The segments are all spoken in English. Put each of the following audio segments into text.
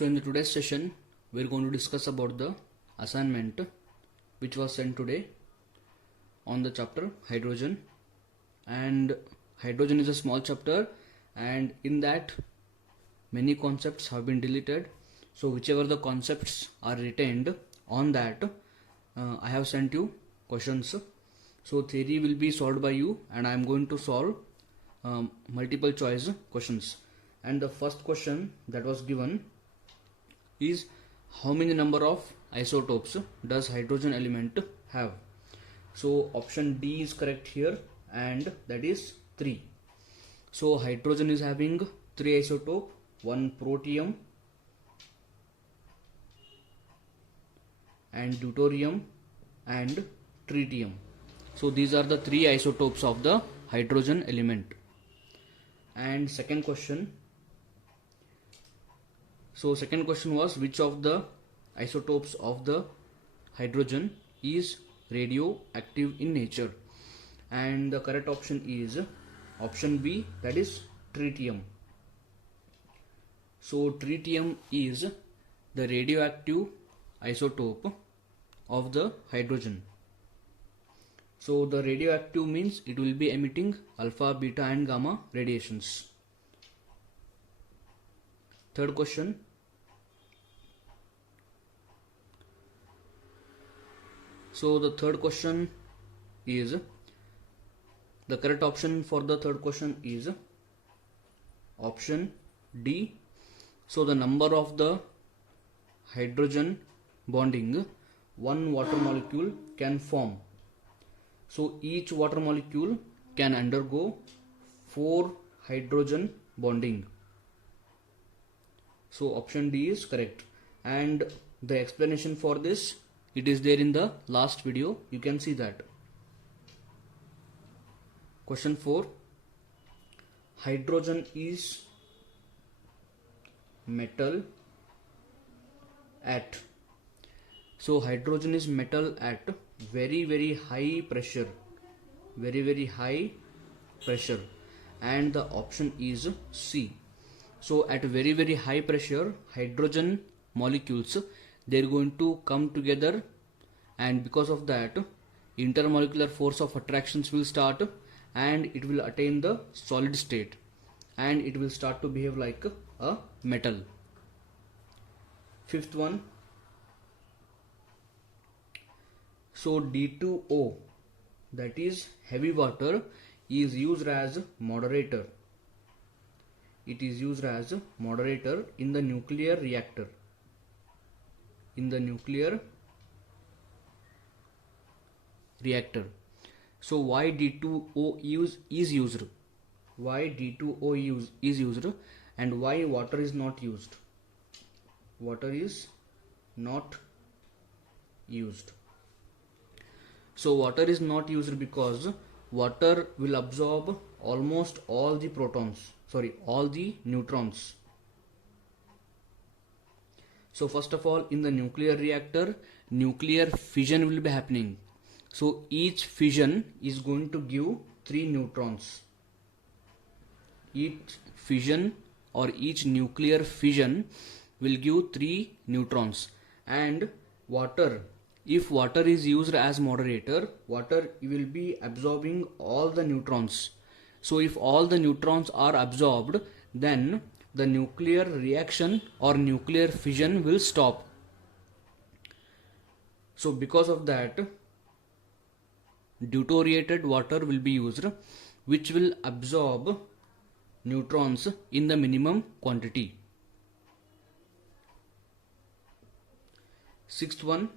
So in the today's session, we're going to discuss about the assignment which was sent today on the chapter hydrogen. And hydrogen is a small chapter, and in that many concepts have been deleted. So whichever the concepts are retained on that, I have sent you questions. So theory will be solved by you, and I am going to solve multiple choice questions. And the first question that was given is, how many number of isotopes does hydrogen element have? So option D is correct here, and that is 3. So hydrogen is having 3 isotopes, one protium and deuterium and tritium. So these are the 3 isotopes of the hydrogen element. And second question, so second question was, which of the isotopes of the hydrogen is radioactive in nature? And the correct option is option B, that is tritium. So tritium is the radioactive isotope of the hydrogen. So the radioactive means it will be emitting alpha, beta and gamma radiations. Third question, so the third question is, the correct option for the third question is option D. So the number of the hydrogen bonding one water molecule can form. So each water molecule can undergo 4 hydrogen bonding. So option D is correct. And the explanation for this, it is there in the last video. You can see that. Question 4. Hydrogen is metal at. So hydrogen is metal at very high pressure. Very high pressure. And the option is C. So at very high pressure, hydrogen molecules, they are going to come together, and because of that intermolecular force of attractions will start, and it will attain the solid state, and it will start to behave like a metal. Fifth one, so D2O, that is heavy water, is used as moderator. It is used as moderator in the nuclear reactor. In the nuclear reactor. So why D2O is used? Why D2O is used, and why water is not used? Water is not used. So water is not used because water will absorb almost all the protons, all the neutrons. So first of all, in the nuclear reactor, nuclear fission will be happening. So each fission is going to give 3 neutrons. Each fission or each nuclear fission will give 3 neutrons. And water, if water is used as moderator, water will be absorbing all the neutrons. So if all the neutrons are absorbed, then the nuclear reaction or nuclear fission will stop. So because of that, deuterated water will be used, which will absorb neutrons in the minimum quantity. Sixth one,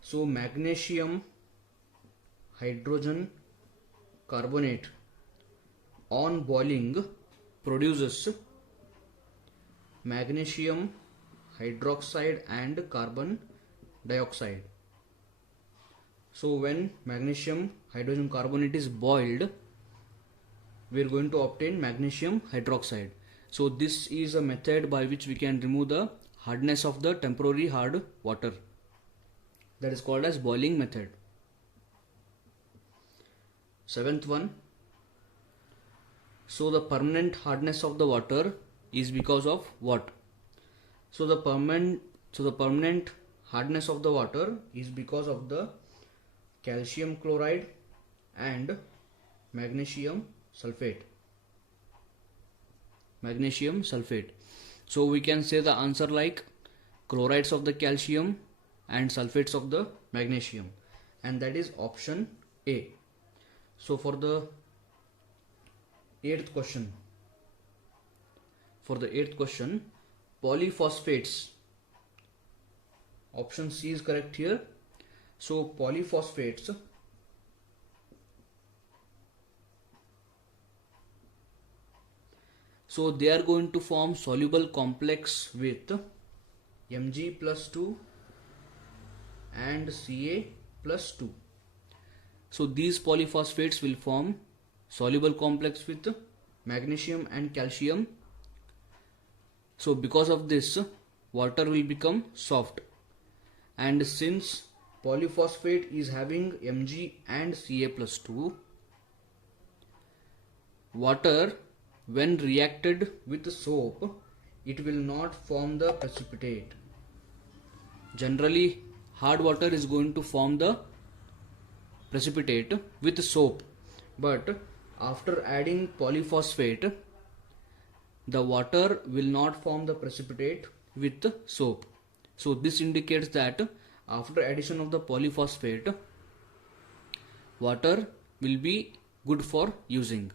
so magnesium hydrogen carbonate on boiling produces magnesium hydroxide and carbon dioxide. So when magnesium hydrogen carbonate is boiled, we are going to obtain magnesium hydroxide. So this is a method by which we can remove the hardness of the temporary hard water. That is called as boiling method. Seventh one, so the permanent hardness of the water is because of what? So the permanent hardness of the water is because of the calcium chloride and magnesium sulfate. Magnesium sulfate. So we can say the answer like chlorides of the calcium and sulfates of the magnesium, and that is option A. So for the eighth question, polyphosphates, option C is correct here. So polyphosphates, so they are going to form soluble complex with Mg plus 2 and Ca plus 2. So these polyphosphates will form soluble complex with magnesium and calcium. So because of this, water will become soft, and since polyphosphate is having Mg and Ca plus 2, water when reacted with soap, it will not form the precipitate. Generally hard water is going to form the precipitate with soap, but after adding polyphosphate, the water will not form the precipitate with soap. So this indicates that after addition of the polyphosphate, water will be good for using.